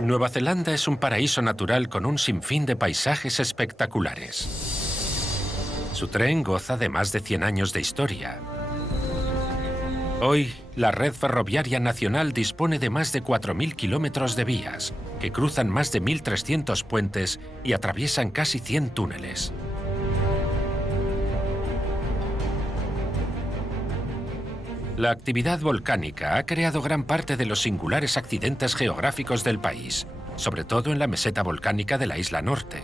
Nueva Zelanda es un paraíso natural con un sinfín de paisajes espectaculares. Su tren goza de más de 100 años de historia. Hoy, la red ferroviaria nacional dispone de más de 4.000 kilómetros de vías, que cruzan más de 1.300 puentes y atraviesan casi 100 túneles. La actividad volcánica ha creado gran parte de los singulares accidentes geográficos del país, sobre todo en la meseta volcánica de la isla norte.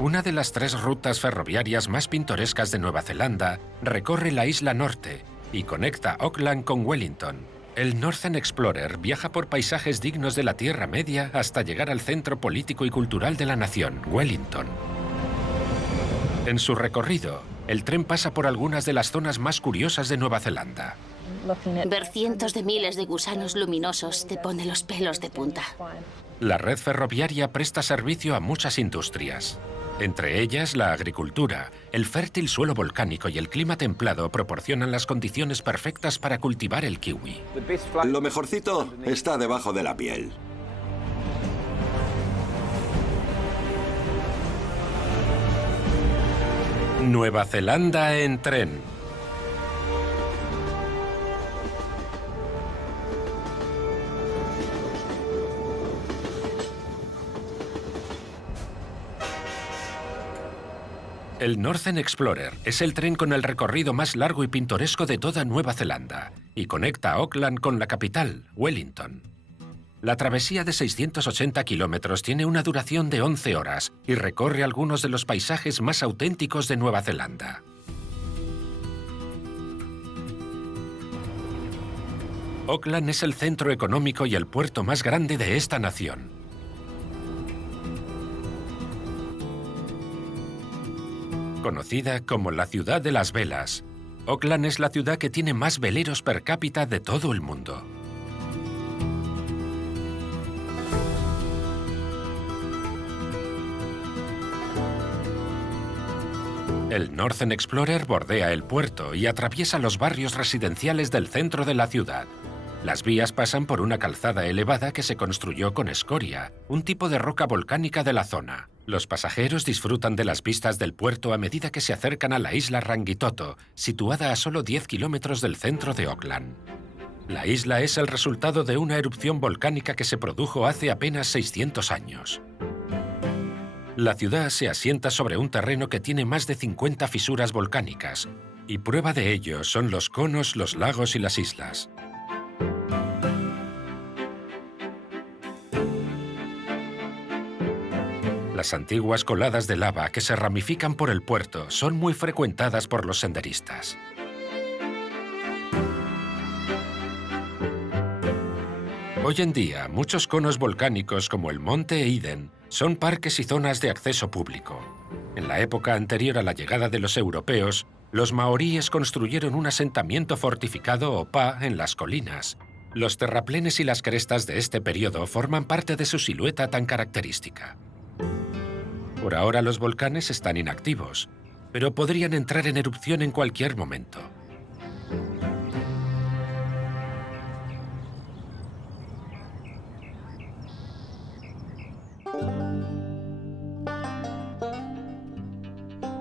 Una de las 3 rutas ferroviarias más pintorescas de Nueva Zelanda recorre la isla norte y conecta Auckland con Wellington. El Northern Explorer viaja por paisajes dignos de la Tierra Media hasta llegar al centro político y cultural de la nación, Wellington. En su recorrido, el tren pasa por algunas de las zonas más curiosas de Nueva Zelanda. Ver cientos de miles de gusanos luminosos te pone los pelos de punta. La red ferroviaria presta servicio a muchas industrias. Entre ellas, la agricultura, el fértil suelo volcánico y el clima templado proporcionan las condiciones perfectas para cultivar el kiwi. Lo mejorcito está debajo de la piel. Nueva Zelanda en tren. El Northern Explorer es el tren con el recorrido más largo y pintoresco de toda Nueva Zelanda y conecta a Auckland con la capital, Wellington. La travesía de 680 kilómetros tiene una duración de 11 horas y recorre algunos de los paisajes más auténticos de Nueva Zelanda. Auckland es el centro económico y el puerto más grande de esta nación. Conocida como la ciudad de las velas, Auckland es la ciudad que tiene más veleros per cápita de todo el mundo. El Northern Explorer bordea el puerto y atraviesa los barrios residenciales del centro de la ciudad. Las vías pasan por una calzada elevada que se construyó con escoria, un tipo de roca volcánica de la zona. Los pasajeros disfrutan de las vistas del puerto a medida que se acercan a la isla Rangitoto, situada a solo 10 kilómetros del centro de Auckland. La isla es el resultado de una erupción volcánica que se produjo hace apenas 600 años. La ciudad se asienta sobre un terreno que tiene más de 50 fisuras volcánicas, y prueba de ello son los conos, los lagos y las islas. Las antiguas coladas de lava que se ramifican por el puerto son muy frecuentadas por los senderistas. Hoy en día, muchos conos volcánicos como el Monte Eden son parques y zonas de acceso público. En la época anterior a la llegada de los europeos, los maoríes construyeron un asentamiento fortificado o pa en las colinas. Los terraplenes y las crestas de este periodo forman parte de su silueta tan característica. Por ahora los volcanes están inactivos, pero podrían entrar en erupción en cualquier momento.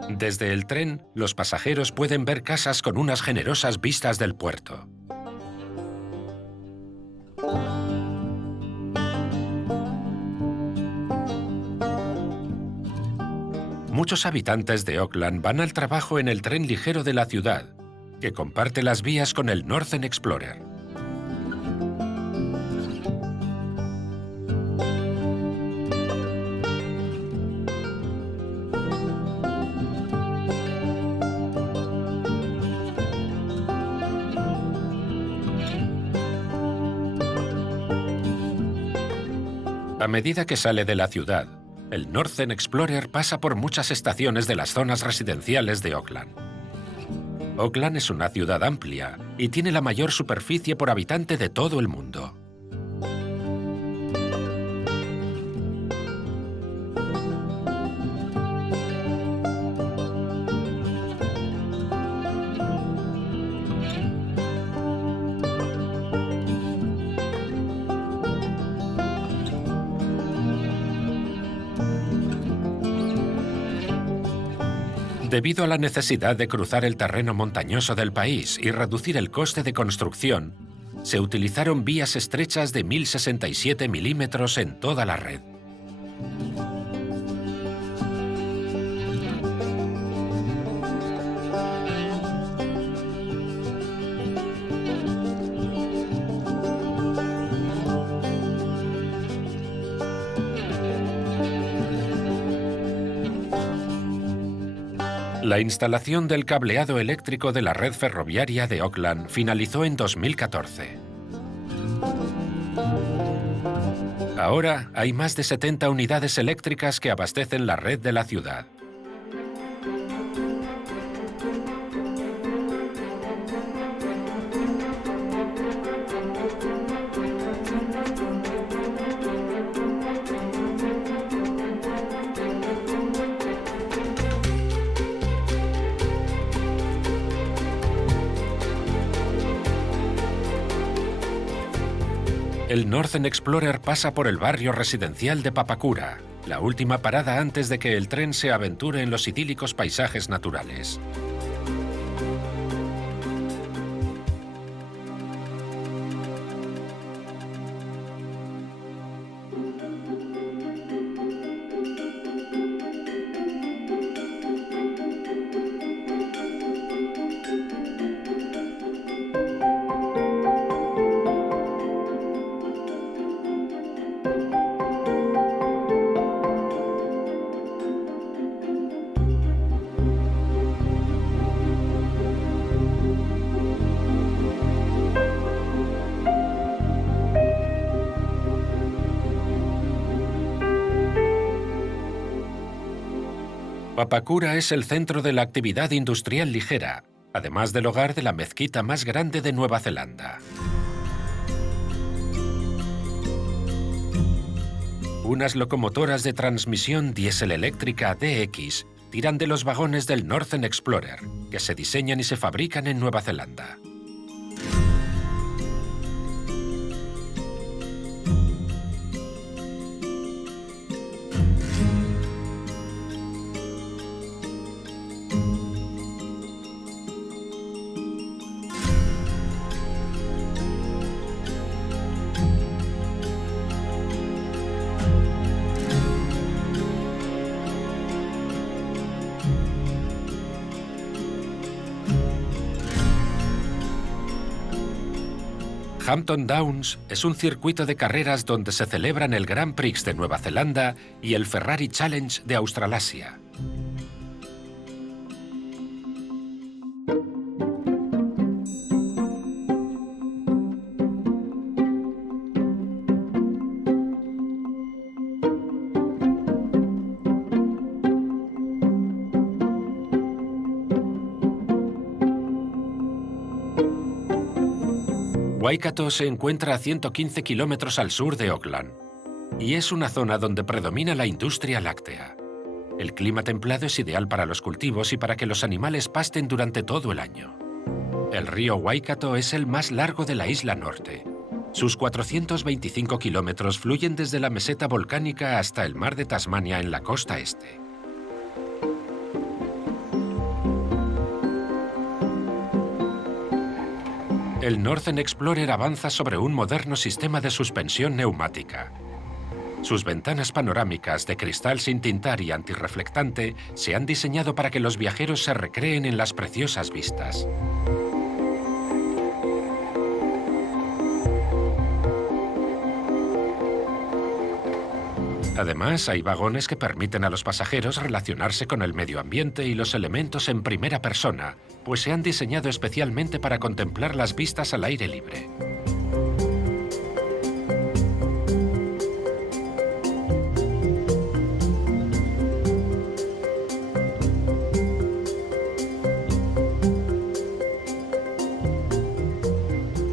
Desde el tren, los pasajeros pueden ver casas con unas generosas vistas del puerto. Muchos habitantes de Auckland van al trabajo en el tren ligero de la ciudad, que comparte las vías con el Northern Explorer. A medida que sale de la ciudad, el Northern Explorer pasa por muchas estaciones de las zonas residenciales de Auckland. Auckland es una ciudad amplia y tiene la mayor superficie por habitante de todo el mundo. Debido a la necesidad de cruzar el terreno montañoso del país y reducir el coste de construcción, se utilizaron vías estrechas de 1067 milímetros en toda la red. La instalación del cableado eléctrico de la red ferroviaria de Auckland finalizó en 2014. Ahora hay más de 70 unidades eléctricas que abastecen la red de la ciudad. El Northern Explorer pasa por el barrio residencial de Papakura, la última parada antes de que el tren se aventure en los idílicos paisajes naturales. Papakura es el centro de la actividad industrial ligera, además del hogar de la mezquita más grande de Nueva Zelanda. Unas locomotoras de transmisión diésel-eléctrica DX tiran de los vagones del Northern Explorer, que se diseñan y se fabrican en Nueva Zelanda. Hampton Downs es un circuito de carreras donde se celebran el Grand Prix de Nueva Zelanda y el Ferrari Challenge de Australasia. Waikato se encuentra a 115 kilómetros al sur de Auckland y es una zona donde predomina la industria láctea. El clima templado es ideal para los cultivos y para que los animales pasten durante todo el año. El río Waikato es el más largo de la isla norte. Sus 425 kilómetros fluyen desde la meseta volcánica hasta el mar de Tasmania en la costa este. El Northern Explorer avanza sobre un moderno sistema de suspensión neumática. Sus ventanas panorámicas de cristal sin tintar y antirreflectante se han diseñado para que los viajeros se recreen en las preciosas vistas. Además, hay vagones que permiten a los pasajeros relacionarse con el medio ambiente y los elementos en primera persona, pues se han diseñado especialmente para contemplar las vistas al aire libre.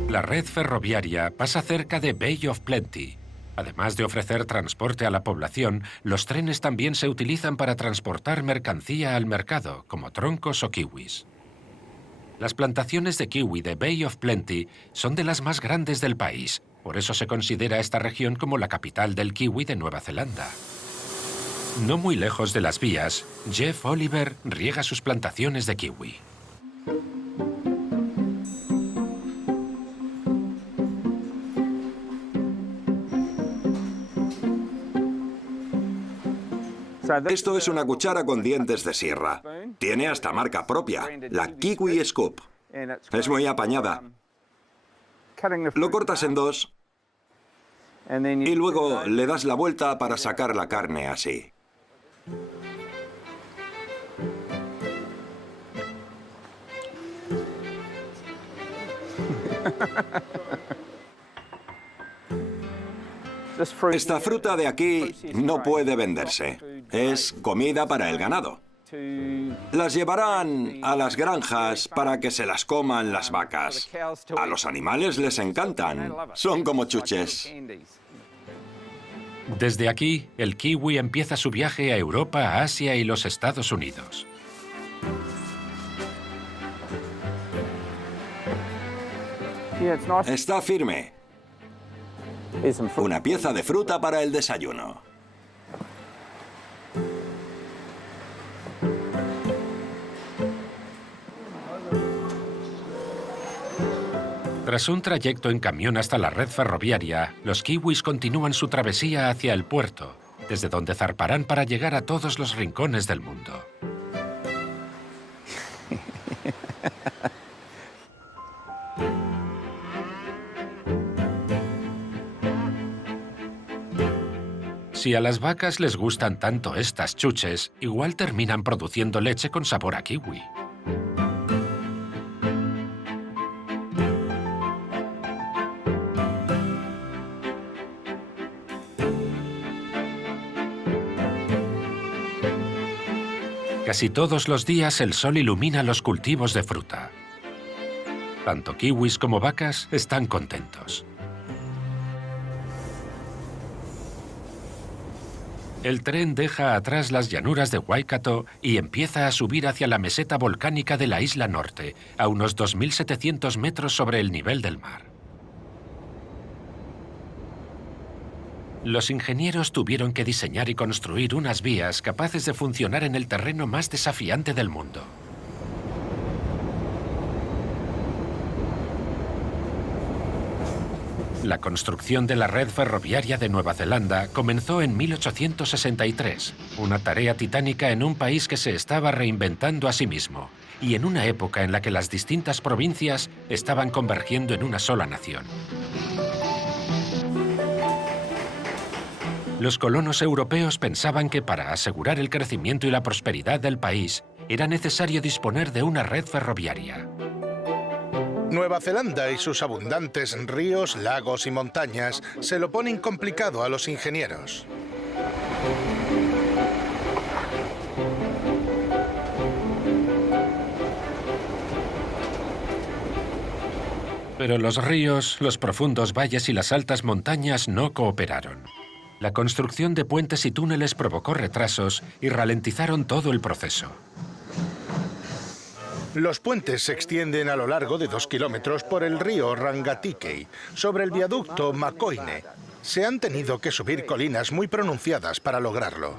La red ferroviaria pasa cerca de Bay of Plenty. Además de ofrecer transporte a la población, los trenes también se utilizan para transportar mercancía al mercado, como troncos o kiwis. Las plantaciones de kiwi de Bay of Plenty son de las más grandes del país, por eso se considera esta región como la capital del kiwi de Nueva Zelanda. No muy lejos de las vías, Jeff Oliver riega sus plantaciones de kiwi. Esto es una cuchara con dientes de sierra. Tiene hasta marca propia, la Kiwi Scoop. Es muy apañada. Lo cortas en dos y luego le das la vuelta para sacar la carne así. Esta fruta de aquí no puede venderse. Es comida para el ganado. Las llevarán a las granjas para que se las coman las vacas. A los animales les encantan. Son como chuches. Desde aquí, el kiwi empieza su viaje a Europa, Asia y los Estados Unidos. Está firme. Una pieza de fruta para el desayuno. Tras un trayecto en camión hasta la red ferroviaria, los kiwis continúan su travesía hacia el puerto, desde donde zarparán para llegar a todos los rincones del mundo. Si a las vacas les gustan tanto estas chuches, igual terminan produciendo leche con sabor a kiwi. Casi todos los días el sol ilumina los cultivos de fruta. Tanto kiwis como vacas están contentos. El tren deja atrás las llanuras de Waikato y empieza a subir hacia la meseta volcánica de la isla norte, a unos 2.700 metros sobre el nivel del mar. Los ingenieros tuvieron que diseñar y construir unas vías capaces de funcionar en el terreno más desafiante del mundo. La construcción de la red ferroviaria de Nueva Zelanda comenzó en 1863, una tarea titánica en un país que se estaba reinventando a sí mismo y en una época en la que las distintas provincias estaban convergiendo en una sola nación. Los colonos europeos pensaban que para asegurar el crecimiento y la prosperidad del país era necesario disponer de una red ferroviaria. Nueva Zelanda y sus abundantes ríos, lagos y montañas se lo ponen complicado a los ingenieros. Pero los ríos, los profundos valles y las altas montañas no cooperaron. La construcción de puentes y túneles provocó retrasos y ralentizaron todo el proceso. Los puentes se extienden a lo largo de 2 kilómetros por el río Rangatike, sobre el viaducto Makoine. Se han tenido que subir colinas muy pronunciadas para lograrlo.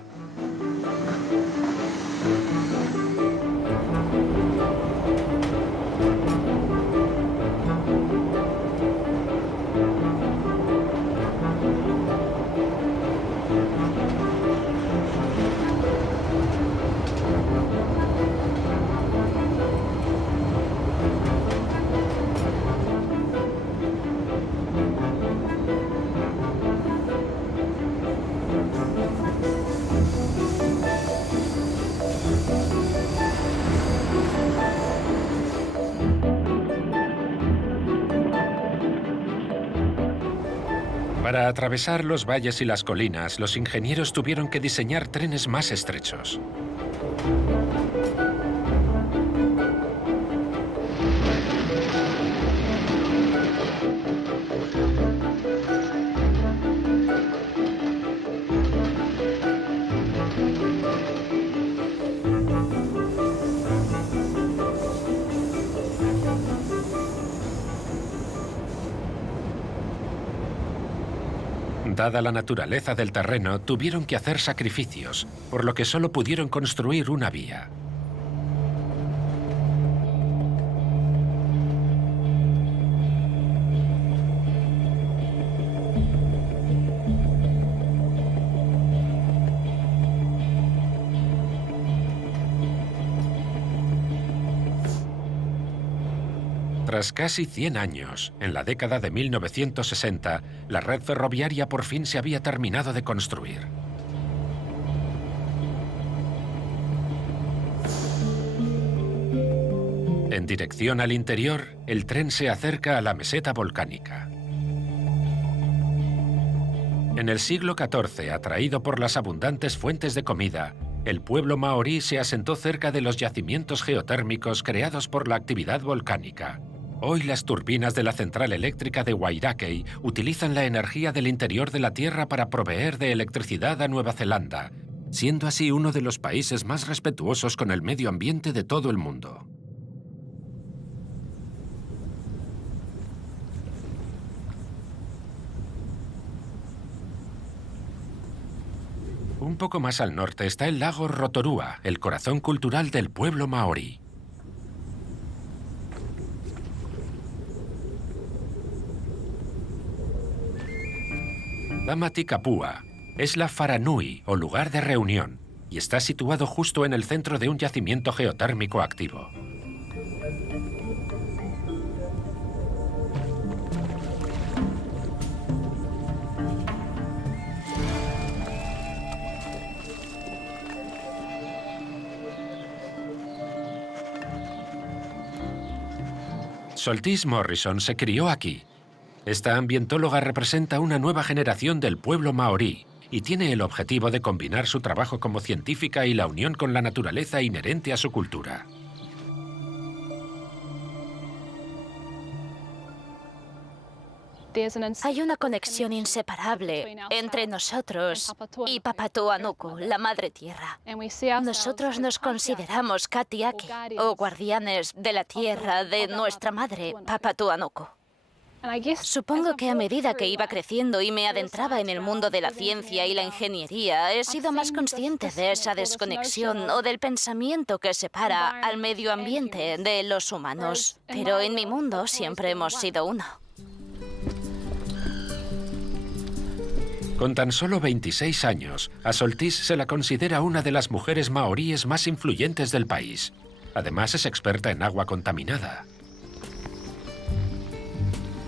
Para atravesar los valles y las colinas, los ingenieros tuvieron que diseñar trenes más estrechos. Dada la naturaleza del terreno, tuvieron que hacer sacrificios, por lo que solo pudieron construir una vía. Tras casi 100 años, en la década de 1960, la red ferroviaria por fin se había terminado de construir. En dirección al interior, el tren se acerca a la meseta volcánica. En el siglo XIV, atraído por las abundantes fuentes de comida, el pueblo maorí se asentó cerca de los yacimientos geotérmicos creados por la actividad volcánica. Hoy las turbinas de la central eléctrica de Wairakei utilizan la energía del interior de la Tierra para proveer de electricidad a Nueva Zelanda, siendo así uno de los países más respetuosos con el medio ambiente de todo el mundo. Un poco más al norte está el lago Rotorua, el corazón cultural del pueblo maorí. Tamatikapua es la Wharanui, o lugar de reunión, y está situado justo en el centro de un yacimiento geotérmico activo. Soltis Morrison se crió aquí. Esta ambientóloga representa una nueva generación del pueblo maorí y tiene el objetivo de combinar su trabajo como científica y la unión con la naturaleza inherente a su cultura. Hay una conexión inseparable entre nosotros y Papatuanuku, la Madre Tierra. Nosotros nos consideramos Katiaki, o guardianes de la tierra de nuestra madre, Papatuanuku. Supongo que a medida que iba creciendo y me adentraba en el mundo de la ciencia y la ingeniería, he sido más consciente de esa desconexión o del pensamiento que separa al medio ambiente de los humanos. Pero en mi mundo siempre hemos sido uno. Con tan solo 26 años, a Soltis se la considera una de las mujeres maoríes más influyentes del país. Además, es experta en agua contaminada.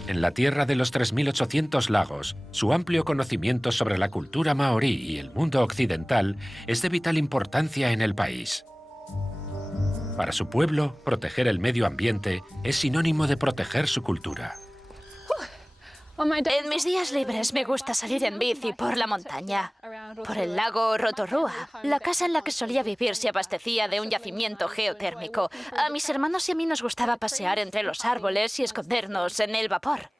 En la tierra de los 3.800 lagos, su amplio conocimiento sobre la cultura maorí y el mundo occidental es de vital importancia en el país. Para su pueblo, proteger el medio ambiente es sinónimo de proteger su cultura. En mis días libres me gusta salir en bici por la montaña, por el lago Rotorua. La casa en la que solía vivir se abastecía de un yacimiento geotérmico. A mis hermanos y a mí nos gustaba pasear entre los árboles y escondernos en el vapor.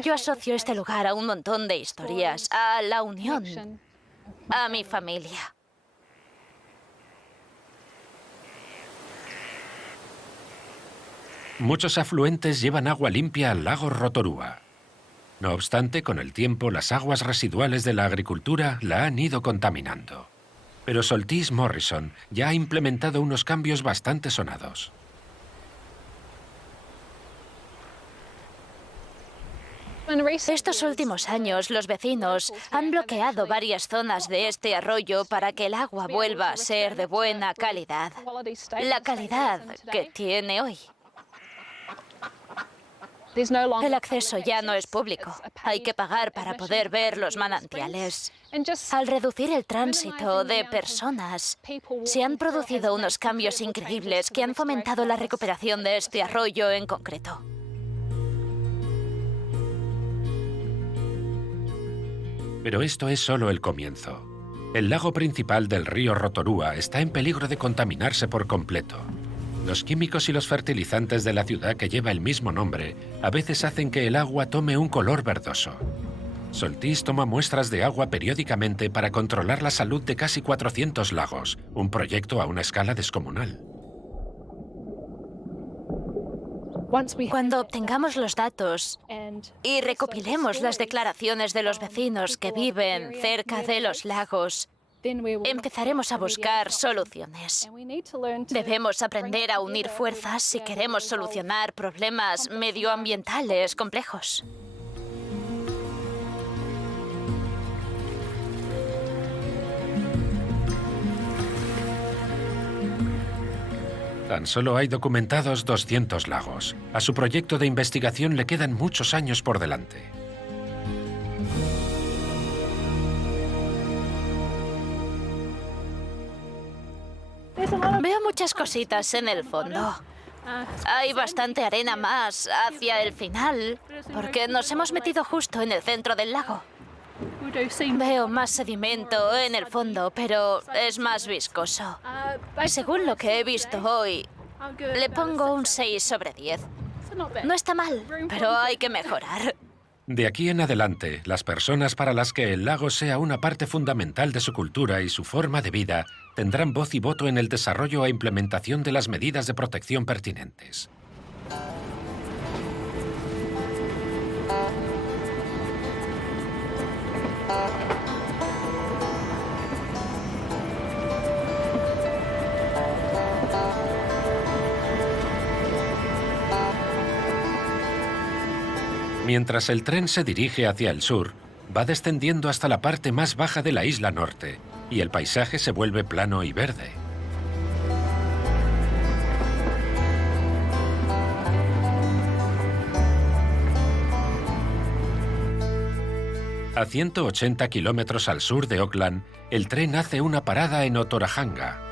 Yo asocio este lugar a un montón de historias, a la unión, a mi familia. Muchos afluentes llevan agua limpia al lago Rotorua. No obstante, con el tiempo, las aguas residuales de la agricultura la han ido contaminando. Pero Soltis Morrison ya ha implementado unos cambios bastante sonados. Estos últimos años, los vecinos han bloqueado varias zonas de este arroyo para que el agua vuelva a ser de buena calidad. La calidad que tiene hoy. El acceso ya no es público. Hay que pagar para poder ver los manantiales. Al reducir el tránsito de personas, se han producido unos cambios increíbles que han fomentado la recuperación de este arroyo en concreto. Pero esto es solo el comienzo. El lago principal del río Rotorua está en peligro de contaminarse por completo. Los químicos y los fertilizantes de la ciudad que lleva el mismo nombre a veces hacen que el agua tome un color verdoso. Soltis toma muestras de agua periódicamente para controlar la salud de casi 400 lagos, un proyecto a una escala descomunal. Cuando obtengamos los datos y recopilemos las declaraciones de los vecinos que viven cerca de los lagos, empezaremos a buscar soluciones. Debemos aprender a unir fuerzas si queremos solucionar problemas medioambientales complejos. Tan solo hay documentados 200 lagos. A su proyecto de investigación le quedan muchos años por delante. Veo muchas cositas en el fondo. Hay bastante arena más hacia el final, porque nos hemos metido justo en el centro del lago. Veo más sedimento en el fondo, pero es más viscoso. Según lo que he visto hoy, le pongo un 6 sobre 10. No está mal, pero hay que mejorar. De aquí en adelante, las personas para las que el lago sea una parte fundamental de su cultura y su forma de vida tendrán voz y voto en el desarrollo e implementación de las medidas de protección pertinentes. Mientras el tren se dirige hacia el sur, va descendiendo hasta la parte más baja de la isla norte, y el paisaje se vuelve plano y verde. A 180 kilómetros al sur de Auckland, el tren hace una parada en Otorahanga.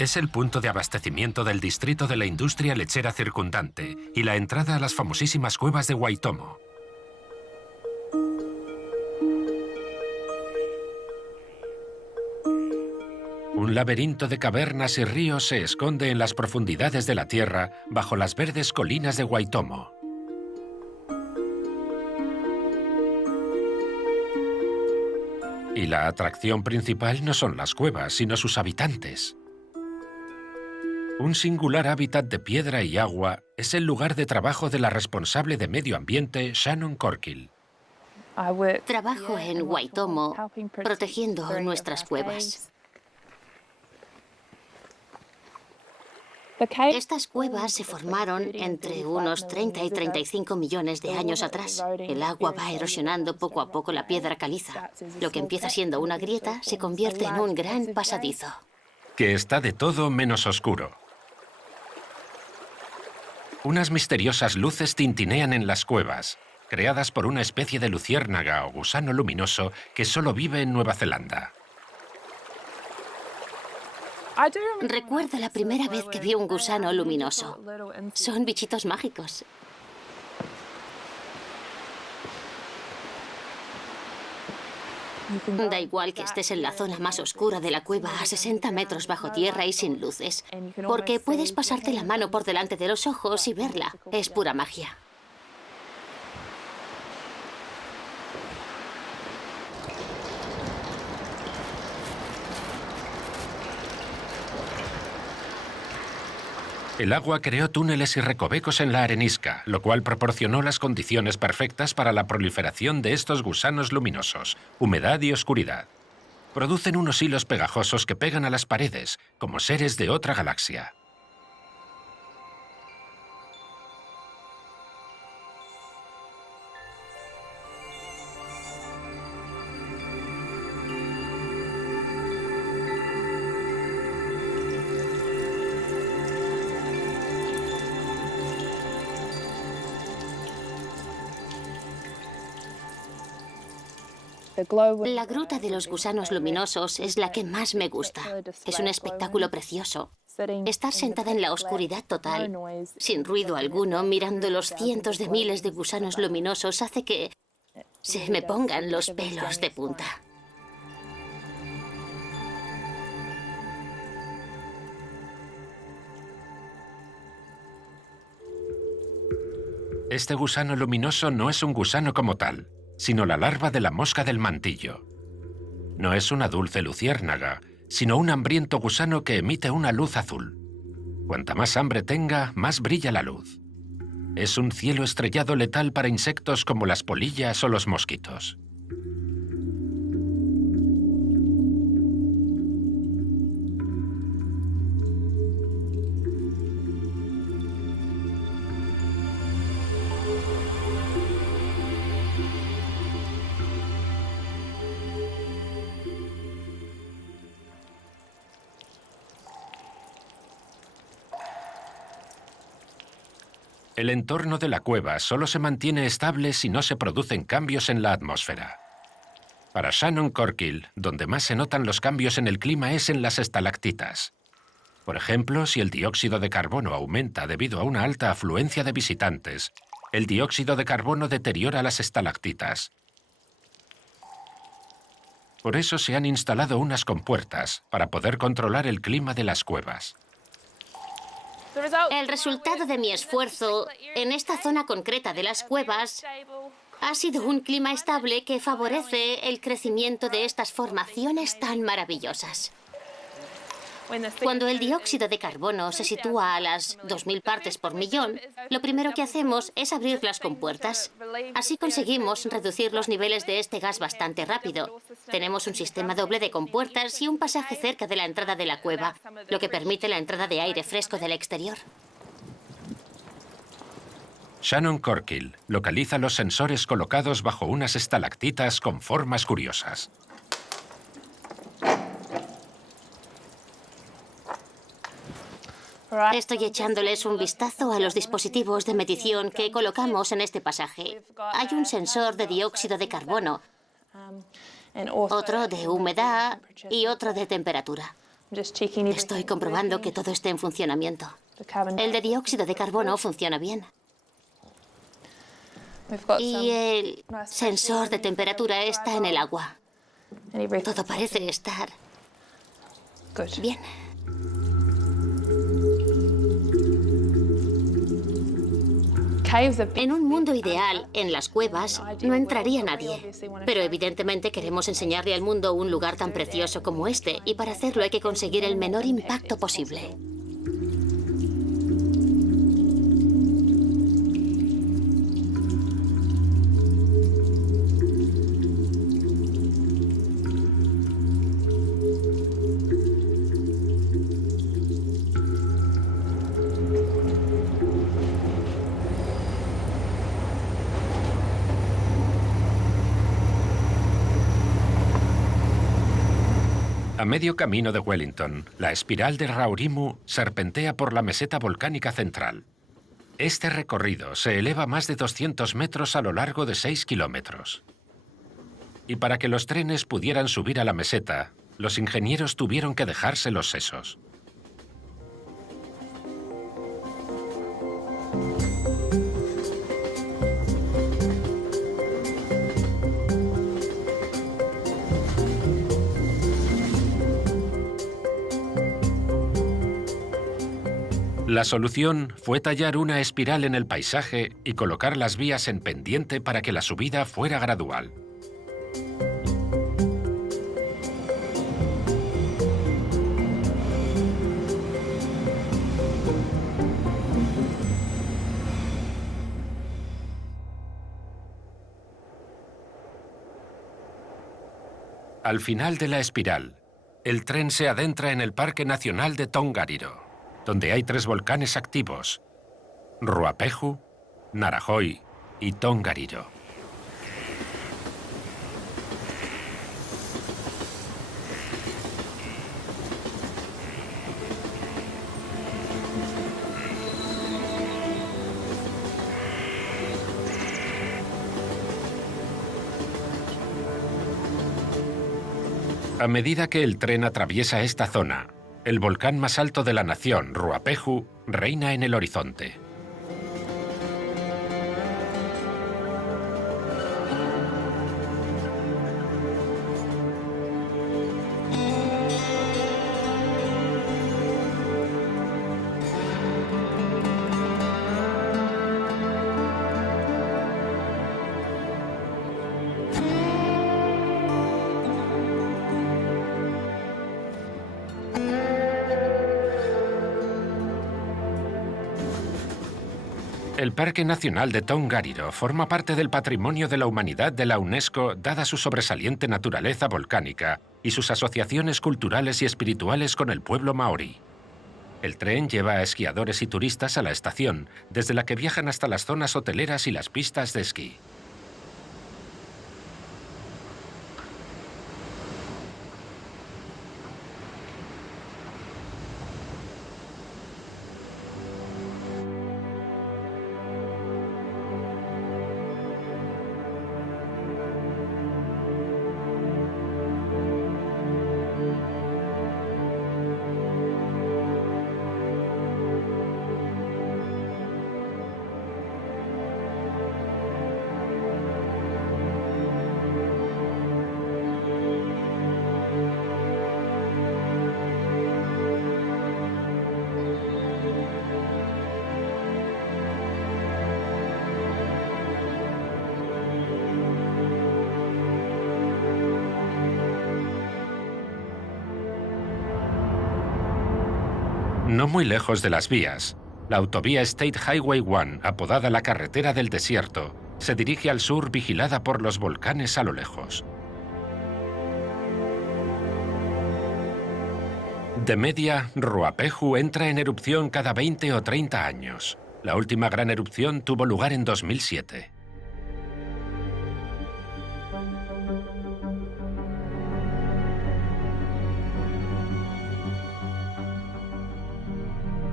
Es el punto de abastecimiento del distrito de la industria lechera circundante y la entrada a las famosísimas cuevas de Waitomo. Un laberinto de cavernas y ríos se esconde en las profundidades de la tierra bajo las verdes colinas de Waitomo. Y la atracción principal no son las cuevas, sino sus habitantes. Un singular hábitat de piedra y agua es el lugar de trabajo de la responsable de medio ambiente, Shannon Corkill. Trabajo en Waitomo protegiendo nuestras cuevas. Estas cuevas se formaron entre unos 30 y 35 millones de años atrás. El agua va erosionando poco a poco la piedra caliza. Lo que empieza siendo una grieta se convierte en un gran pasadizo. Que está de todo menos oscuro. Unas misteriosas luces tintinean en las cuevas, creadas por una especie de luciérnaga o gusano luminoso que solo vive en Nueva Zelanda. Recuerdo la primera vez que vi un gusano luminoso. Son bichitos mágicos. Da igual que estés en la zona más oscura de la cueva, a 60 metros bajo tierra y sin luces, porque puedes pasarte la mano por delante de los ojos y verla. Es pura magia. El agua creó túneles y recovecos en la arenisca, lo cual proporcionó las condiciones perfectas para la proliferación de estos gusanos luminosos, humedad y oscuridad. Producen unos hilos pegajosos que pegan a las paredes, como seres de otra galaxia. La gruta de los gusanos luminosos es la que más me gusta. Es un espectáculo precioso. Estar sentada en la oscuridad total, sin ruido alguno, mirando los cientos de miles de gusanos luminosos, hace que se me pongan los pelos de punta. Este gusano luminoso no es un gusano como tal, sino la larva de la mosca del mantillo. No es una dulce luciérnaga, sino un hambriento gusano que emite una luz azul. Cuanta más hambre tenga, más brilla la luz. Es un cielo estrellado letal para insectos como las polillas o los mosquitos. El entorno de la cueva solo se mantiene estable si no se producen cambios en la atmósfera. Para Shannon Corkill, donde más se notan los cambios en el clima es en las estalactitas. Por ejemplo, si el dióxido de carbono aumenta debido a una alta afluencia de visitantes, el dióxido de carbono deteriora las estalactitas. Por eso se han instalado unas compuertas para poder controlar el clima de las cuevas. El resultado de mi esfuerzo en esta zona concreta de las cuevas ha sido un clima estable que favorece el crecimiento de estas formaciones tan maravillosas. Cuando el dióxido de carbono se sitúa a las 2000 partes por millón, lo primero que hacemos es abrir las compuertas. Así conseguimos reducir los niveles de este gas bastante rápido. Tenemos un sistema doble de compuertas y un pasaje cerca de la entrada de la cueva, lo que permite la entrada de aire fresco del exterior. Shannon Corkill localiza los sensores colocados bajo unas estalactitas con formas curiosas. Estoy echándoles un vistazo a los dispositivos de medición que colocamos en este pasaje. Hay un sensor de dióxido de carbono, otro de humedad y otro de temperatura. Estoy comprobando que todo esté en funcionamiento. El de dióxido de carbono funciona bien. Y el sensor de temperatura está en el agua. Todo parece estar bien. En un mundo ideal, en las cuevas, no entraría nadie. Pero evidentemente queremos enseñarle al mundo un lugar tan precioso como este, y para hacerlo hay que conseguir el menor impacto posible. A medio camino de Wellington, la espiral de Raurimu serpentea por la meseta volcánica central. Este recorrido se eleva más de 200 metros a lo largo de 6 kilómetros. Y para que los trenes pudieran subir a la meseta, los ingenieros tuvieron que dejarse los sesos. La solución fue tallar una espiral en el paisaje y colocar las vías en pendiente para que la subida fuera gradual. Al final de la espiral, el tren se adentra en el Parque Nacional de Tongariro, donde hay 3 volcanes activos: Ruapehu, Narajoy y Tongariro. A medida que el tren atraviesa esta zona, el volcán más alto de la nación, Ruapehu, reina en el horizonte. El Parque Nacional de Tongariro forma parte del Patrimonio de la Humanidad de la UNESCO, dada su sobresaliente naturaleza volcánica y sus asociaciones culturales y espirituales con el pueblo maorí. El tren lleva a esquiadores y turistas a la estación, desde la que viajan hasta las zonas hoteleras y las pistas de esquí. No muy lejos de las vías, la autovía State Highway 1, apodada la Carretera del Desierto, se dirige al sur vigilada por los volcanes a lo lejos. De media, Ruapehu entra en erupción cada 20 o 30 años. La última gran erupción tuvo lugar en 2007.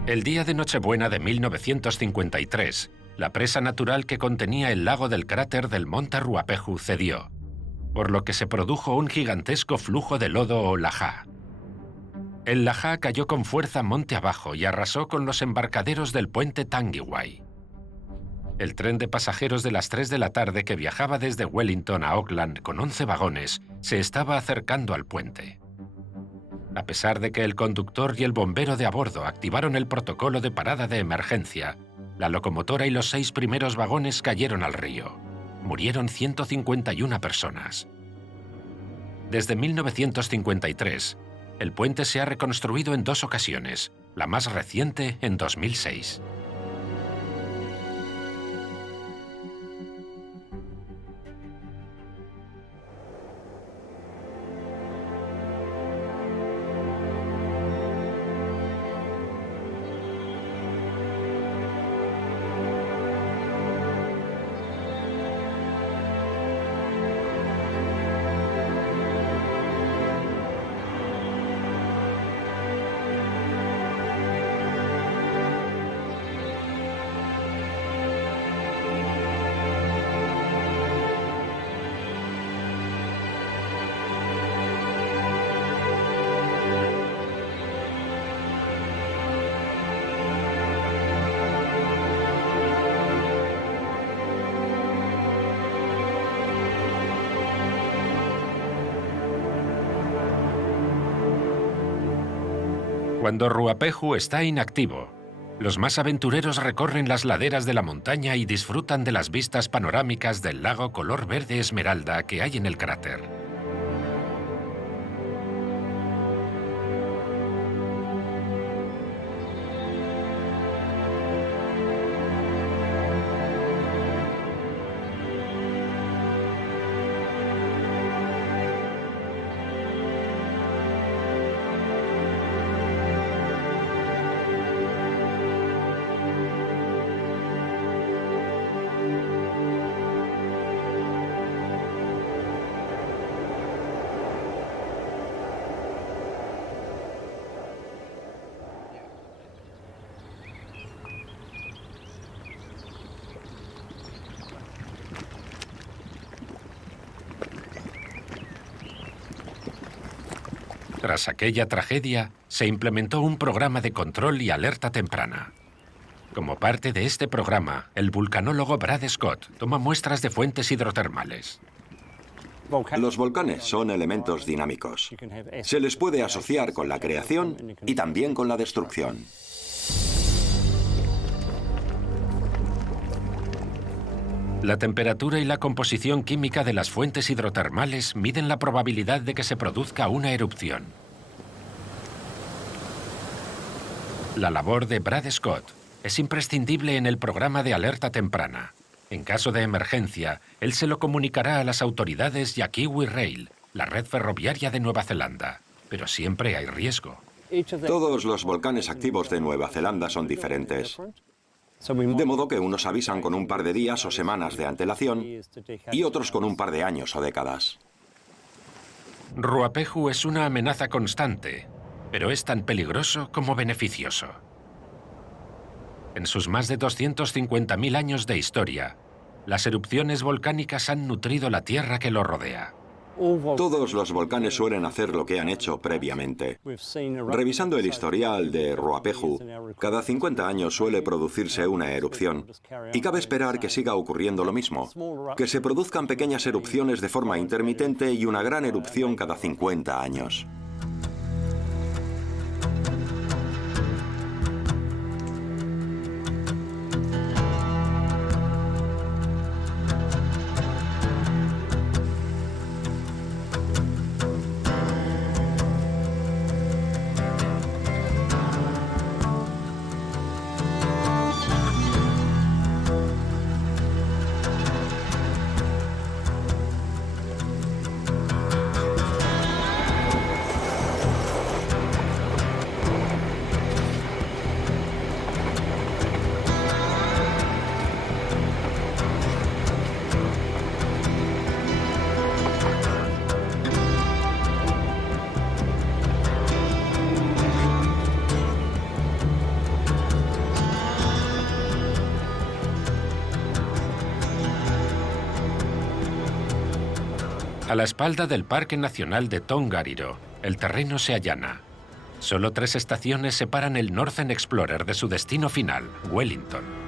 El día de Nochebuena de 1953, la presa natural que contenía el lago del cráter del monte Ruapehu cedió, por lo que se produjo un gigantesco flujo de lodo o lajá. El lajá cayó con fuerza monte abajo y arrasó con los embarcaderos del puente Tangiwai. El tren de pasajeros de las 3 de la tarde que viajaba desde Wellington a Auckland con 11 vagones se estaba acercando al puente. A pesar de que el conductor y el bombero de a bordo activaron el protocolo de parada de emergencia, la locomotora y los 6 primeros vagones cayeron al río. Murieron 151 personas. Desde 1953, el puente se ha reconstruido en 2 ocasiones, la más reciente en 2006. Cuando Ruapehu está inactivo, los más aventureros recorren las laderas de la montaña y disfrutan de las vistas panorámicas del lago color verde esmeralda que hay en el cráter. Tras aquella tragedia, se implementó un programa de control y alerta temprana. Como parte de este programa, el vulcanólogo Brad Scott toma muestras de fuentes hidrotermales. Los volcanes son elementos dinámicos. Se les puede asociar con la creación y también con la destrucción. La temperatura y la composición química de las fuentes hidrotermales miden la probabilidad de que se produzca una erupción. La labor de Brad Scott Es imprescindible en el programa de alerta temprana. En caso de emergencia, él se lo comunicará a las autoridades y a KiwiRail, la red ferroviaria de Nueva Zelanda. Pero siempre hay riesgo. Todos los volcanes activos de Nueva Zelanda son diferentes. De modo que unos avisan con un par de días o semanas de antelación y otros con un par de años o décadas. Ruapehu es una amenaza constante, pero es tan peligroso como beneficioso. En sus más de 250.000 años de historia, las erupciones volcánicas han nutrido la tierra que lo rodea. Todos los volcanes suelen hacer lo que han hecho previamente. Revisando el historial de Ruapehu, cada 50 años suele producirse una erupción. Y cabe esperar que siga ocurriendo lo mismo, que se produzcan pequeñas erupciones de forma intermitente y una gran erupción cada 50 años. A la espalda del Parque Nacional de Tongariro, el terreno se allana. Solo 3 estaciones separan el Northern Explorer de su destino final, Wellington.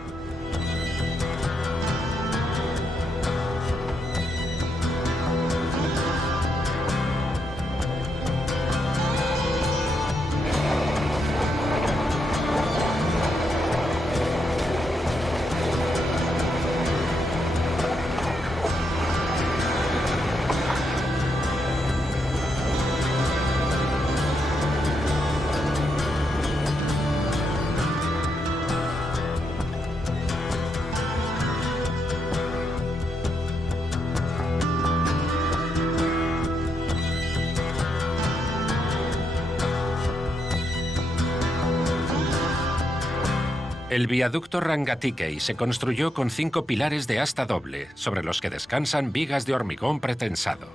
El viaducto Rangatikei se construyó con 5 pilares de asta doble, sobre los que descansan vigas de hormigón pretensado.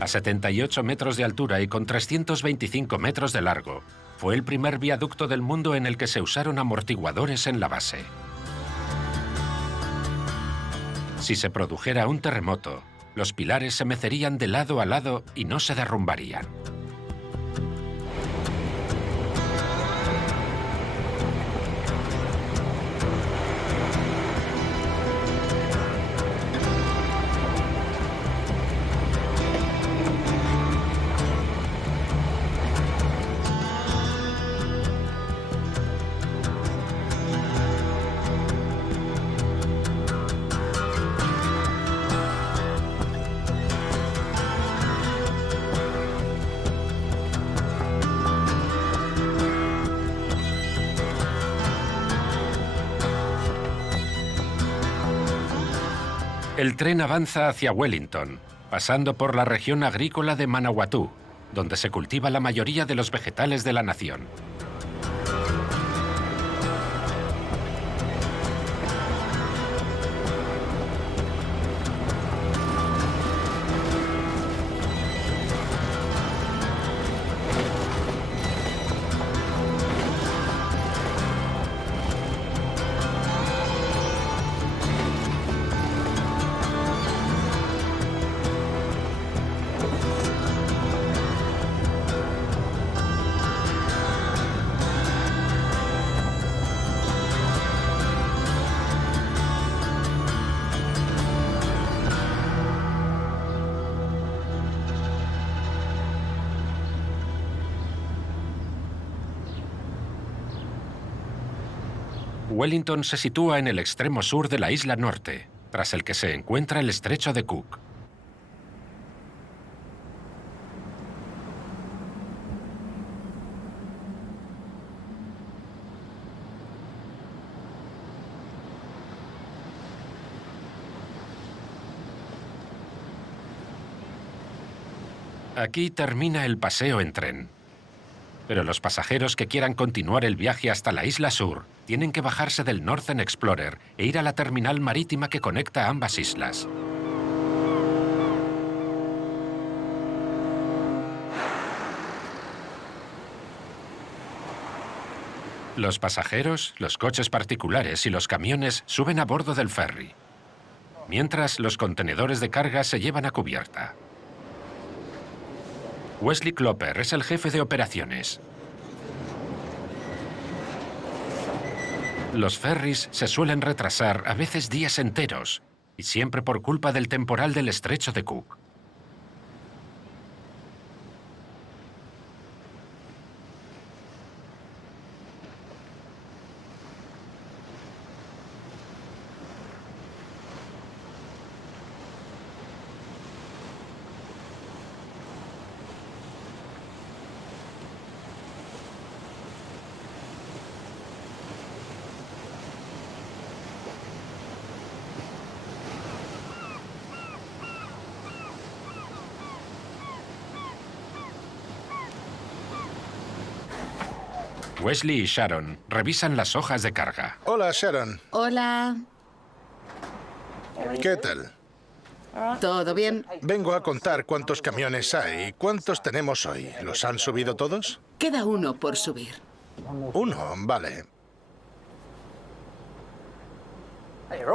A 78 metros de altura y con 325 metros de largo, fue el primer viaducto del mundo en el que se usaron amortiguadores en la base. Si se produjera un terremoto, los pilares se mecerían de lado a lado y no se derrumbarían. El tren avanza hacia Wellington, pasando por la región agrícola de Manawatu, donde se cultiva la mayoría de los vegetales de la nación. Wellington se sitúa en el extremo sur de la isla norte, tras el que se encuentra el estrecho de Cook. Aquí termina el paseo en tren. Pero los pasajeros que quieran continuar el viaje hasta la isla sur tienen que bajarse del Northern Explorer e ir a la terminal marítima que conecta ambas islas. Los pasajeros, los coches particulares y los camiones suben a bordo del ferry, mientras los contenedores de carga se llevan a cubierta. Wesley Clopper es el jefe de operaciones. Los ferries se suelen retrasar a veces días enteros, y siempre por culpa del temporal del estrecho de Cook. Wesley y Sharon revisan las hojas de carga. Hola, Sharon. Hola. ¿Qué tal? ¿Todo bien? Vengo a contar cuántos camiones hay. ¿Cuántos tenemos hoy? ¿Los han subido todos? Queda uno por subir. Uno, vale.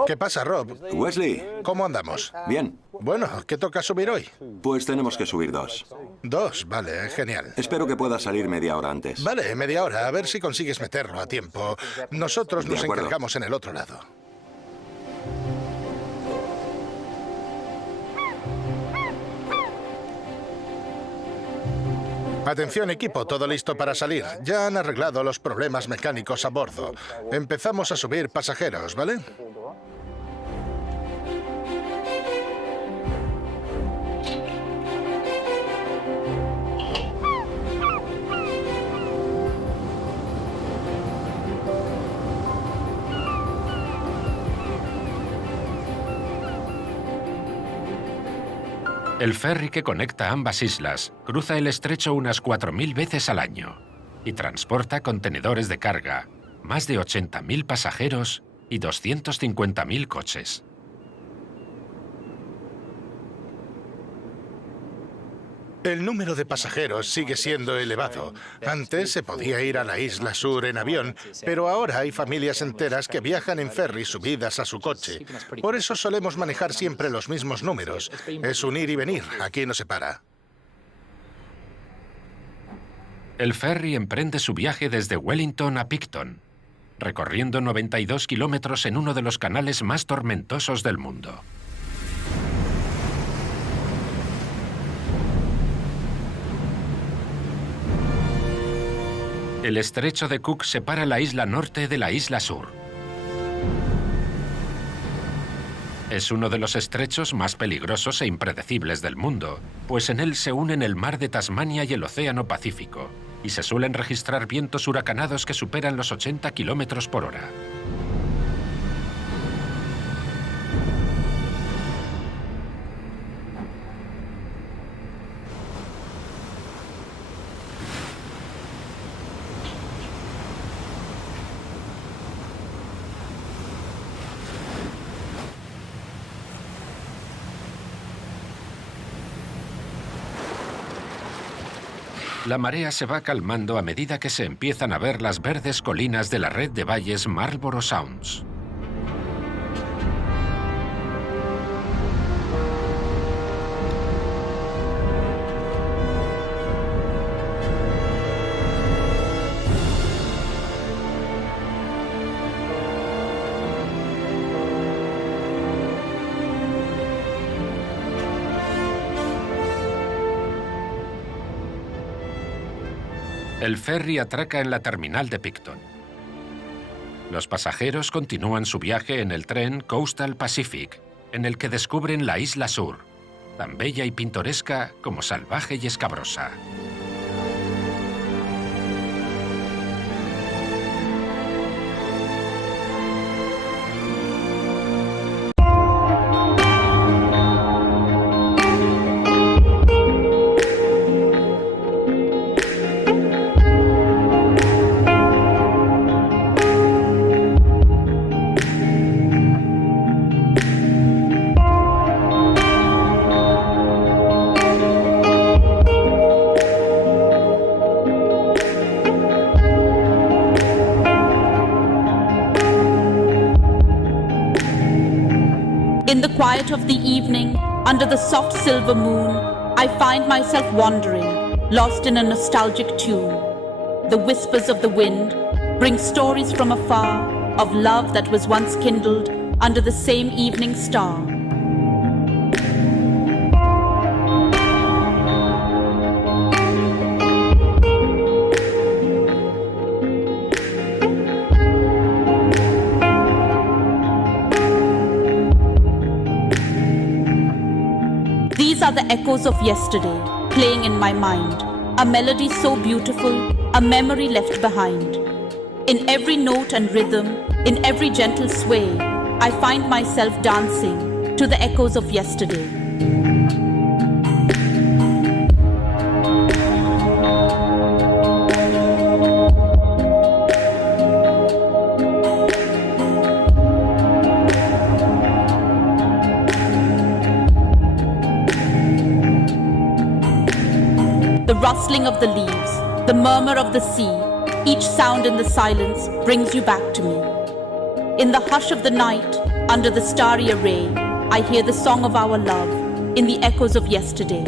¿Qué pasa, Rob? Wesley, ¿Cómo andamos? bien. Bueno, ¿qué toca subir hoy? Pues tenemos que subir 2. 2, vale, genial. Espero que pueda salir media hora antes. Vale, media hora, a ver si consigues meterlo a tiempo. Nosotros De nos acuerdo. encargamos en el otro lado. Atención equipo, todo listo para salir. Ya han arreglado los problemas mecánicos a bordo. Empezamos a subir pasajeros, ¿vale? El ferry que conecta ambas islas cruza el estrecho unas 4.000 veces al año y transporta contenedores de carga, más de 80.000 pasajeros y 250.000 coches. El número de pasajeros sigue siendo elevado. Antes se podía ir a la isla sur en avión, pero ahora hay familias enteras que viajan en ferry subidas a su coche. Por eso solemos manejar siempre los mismos números. Es un ir y venir, aquí no se para. El ferry emprende su viaje desde Wellington a Picton, recorriendo 92 kilómetros en uno de los canales más tormentosos del mundo. El estrecho de Cook separa la isla norte de la isla sur. Es uno de los estrechos más peligrosos e impredecibles del mundo, pues en él se unen el mar de Tasmania y el océano Pacífico, y se suelen registrar vientos huracanados que superan los 80 kilómetros por hora. La marea se va calmando a medida que se empiezan a ver las verdes colinas de la red de valles Marlborough Sounds. El ferry atraca en la terminal de Picton. Los pasajeros continúan su viaje en el tren Coastal Pacific, en el que descubren la isla sur, tan bella y pintoresca como salvaje y escabrosa. In the quiet of the evening, under the soft silver moon, I find myself wandering, lost in a nostalgic tune. The whispers of the wind bring stories from afar of love that was once kindled under the same evening star. These are the echoes of yesterday, playing in my mind. A melody so beautiful, a memory left behind. In every note and rhythm, in every gentle sway, I find myself dancing to the echoes of yesterday. The rustling of the leaves, the murmur of the sea, each sound in the silence brings you back to me. In the hush of the night, under the starry array, I hear the song of our love in the echoes of yesterday.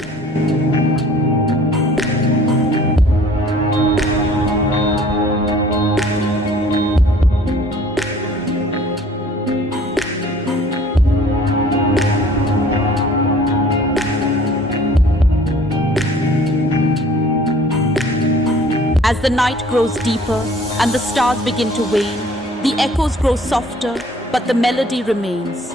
As the night grows deeper and the stars begin to wane, the echoes grow softer, but the melody remains.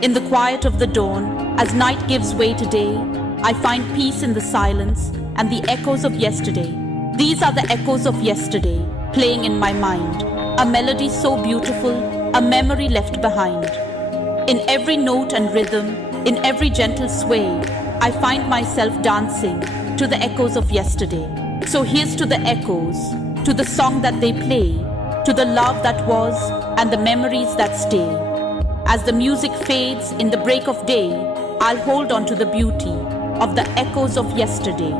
In the quiet of the dawn, as night gives way to day, I find peace in the silence and the echoes of yesterday. These are the echoes of yesterday, playing in my mind. A melody so beautiful, a memory left behind. In every note and rhythm, in every gentle sway, I find myself dancing to the echoes of yesterday. So here's to the echoes, to the song that they play, to the love that was and the memories that stay. As the music fades in the break of day, I'll hold on to the beauty of the echoes of yesterday.